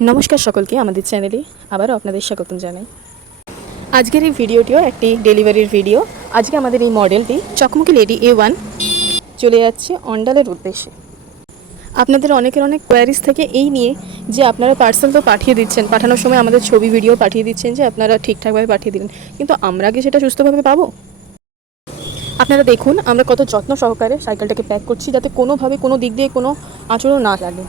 নমস্কার সকলকে আমাদের চ্যানেলে আবারও আপনাদের স্বাগতম জানাই। আজকের এই ভিডিওটিও একটি ডেলিভারির ভিডিও। আজকে আমাদের এই মডেলটি চকমকি লেডি A1 চলে যাচ্ছে অন্ডালের উদ্দেশ্যে। আপনাদের অনেকের অনেক কোয়ারিজ থেকে এই নিয়ে যে আপনারা পার্সেল তো পাঠিয়ে দিচ্ছেন, পাঠানোর সময় আমাদের ছবি ভিডিও পাঠিয়ে দিচ্ছেন যে আপনারা ঠিকঠাকভাবে পাঠিয়ে দিলেন, কিন্তু আমরা কি সেটা সুস্থভাবে পাবো? আপনারা দেখুন আমরা কত যত্ন সহকারে সাইকেলটাকে প্যাক করছি যাতে কোনোভাবে কোনো দিক দিয়ে কোনো আঁচড়ও না লাগে।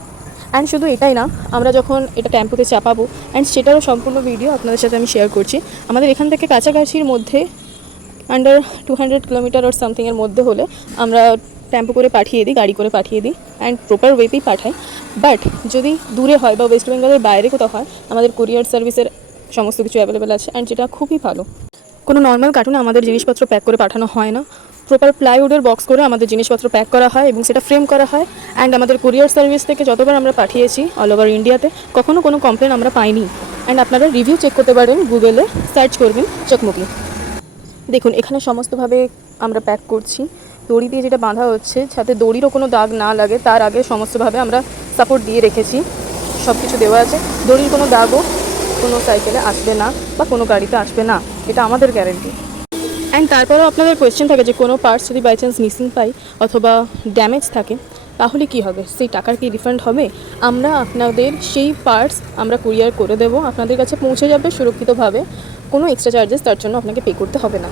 অ্যান্ড শুধু এটাই না, আমরা যখন এটা টেম্পোতে চাপাবো অ্যান্ড সেটারও সম্পূর্ণ ভিডিও আপনাদের সাথে আমি শেয়ার করছি। আমাদের এখান থেকে কাছাকাছির মধ্যে আন্ডার 200 কিলোমিটার ওর সামথিংয়ের মধ্যে হলে আমরা টেম্পো করে পাঠিয়ে দিই, গাড়ি করে পাঠিয়ে দিই অ্যান্ড প্রপার ওয়েতেই পাঠাই। বাট যদি দূরে হয় বা ওয়েস্ট বেঙ্গলের বাইরে কোথাও হয়, আমাদের কুরিয়ার সার্ভিসের সমস্ত কিছু অ্যাভেলেবেল আছে অ্যান্ড যেটা খুবই ভালো। কোনো নর্মাল কার্টুনে আমাদের জিনিসপত্র প্যাক করে পাঠানো হয় না, প্রপার প্লাইউডের বক্স করে আমাদের জিনিসপত্র প্যাক করা হয় এবং সেটা ফ্রেম করা হয়। অ্যান্ড আমাদের কুরিয়ার সার্ভিস থেকে যতবার আমরা পাঠিয়েছি অল ওভার ইন্ডিয়াতে কখনও কোনো কমপ্লেন আমরা পাইনি। অ্যান্ড আপনারা রিভিউ চেক করতে পারেন, গুগলে সার্চ করবেন চকমকি। দেখুন এখানে সমস্তভাবে আমরা প্যাক করছি, দড়ি দিয়ে যেটা বাঁধা হচ্ছে যাতে দড়িরও কোনো দাগ না লাগে তার আগে সমস্তভাবে আমরা সাপোর্ট দিয়ে রেখেছি, সব কিছু দেওয়া আছে। দড়ির কোনো দাগও কোনো সাইকেলে আসবে না বা কোনো গাড়িতে আসবে না, এটা আমাদের গ্যারেন্টি। অ্যান্ড তারপরেও আপনাদের কোয়েশ্চেন থাকে যে কোনো পার্টস যদি বাই চান্স মিসিং পাই অথবা ড্যামেজ থাকে তাহলে কি হবে, সেই টাকার কি রিফান্ড হবে? আমরা আপনাদের সেই পার্টস আমরা কুরিয়ার করে দেবো, আপনাদের কাছে পৌঁছে যাবে সুরক্ষিতভাবে, কোনো এক্সট্রা চার্জেস তার জন্য আপনাকে পে করতে হবে না।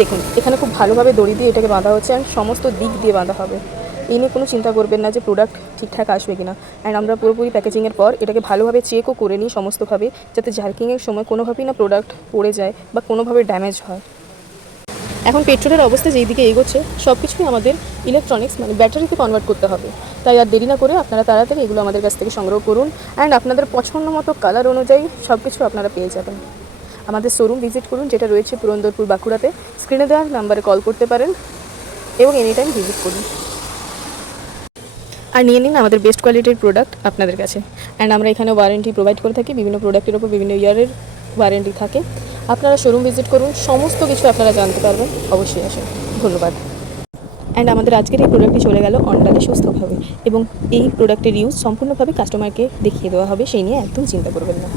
দেখুন এখানে খুব ভালোভাবে দড়ি দিয়ে এটাকে বাঁধা হচ্ছে অ্যান্ড সমস্ত দিক দিয়ে বাঁধা হবে। এই নিয়ে কোনো চিন্তা করবেন না যে প্রোডাক্ট ঠিকঠাক আসবে কিনা। অ্যান্ড আমরা পুরোপুরি প্যাকেজিংয়ের পর এটাকে ভালোভাবে চেকও করে নিই সমস্তভাবে, যাতে জার্কিংয়ের সময় কোনোভাবেই না প্রোডাক্ট পড়ে যায় বা কোনোভাবে ড্যামেজ হয়। এখন পেট্রোলের অবস্থা যেই দিকে এগোচ্ছে সব কিছুই আমাদের ইলেকট্রনিক্স মানে ব্যাটারিতে কনভার্ট করতে হবে, তাই আর দেরি না করে আপনারা তাড়াতাড়ি এগুলো আমাদের কাছ থেকে সংগ্রহ করুন অ্যান্ড আপনাদের পছন্দ মতো কালার অনুযায়ী সব কিছু আপনারা পেয়ে যাবেন। আমাদের শোরুম ভিজিট করুন, যেটা রয়েছে পুরন্দরপুর বাঁকুড়াতে। স্ক্রিনে দেওয়া নাম্বারে কল করতে পারেন এবং এনি টাইম ভিজিট করুন আর নিয়ে নিন আমাদের বেস্ট কোয়ালিটির প্রোডাক্ট আপনাদের কাছে। অ্যান্ড আমরা এখানে ওয়ারেন্টি প্রোভাইড করে থাকি, বিভিন্ন প্রোডাক্টের ওপর বিভিন্ন ইয়ারের ওয়ারেন্টি থাকে। আপনারা শোরুম ভিজিট করুন, সমস্ত কিছু আপনারা জানতে পারবেন। অবশ্যই আসুন, ধন্যবাদ। অ্যান্ড আমাদের আজকের এই প্রোডাক্টটি চলে গেল অন্ডালে সুস্থভাবে এবং এই প্রোডাক্টের ইউজ সম্পূর্ণভাবে কাস্টমারকে দেখিয়ে দেওয়া হবে, সেই নিয়ে একদম চিন্তা করবেন না।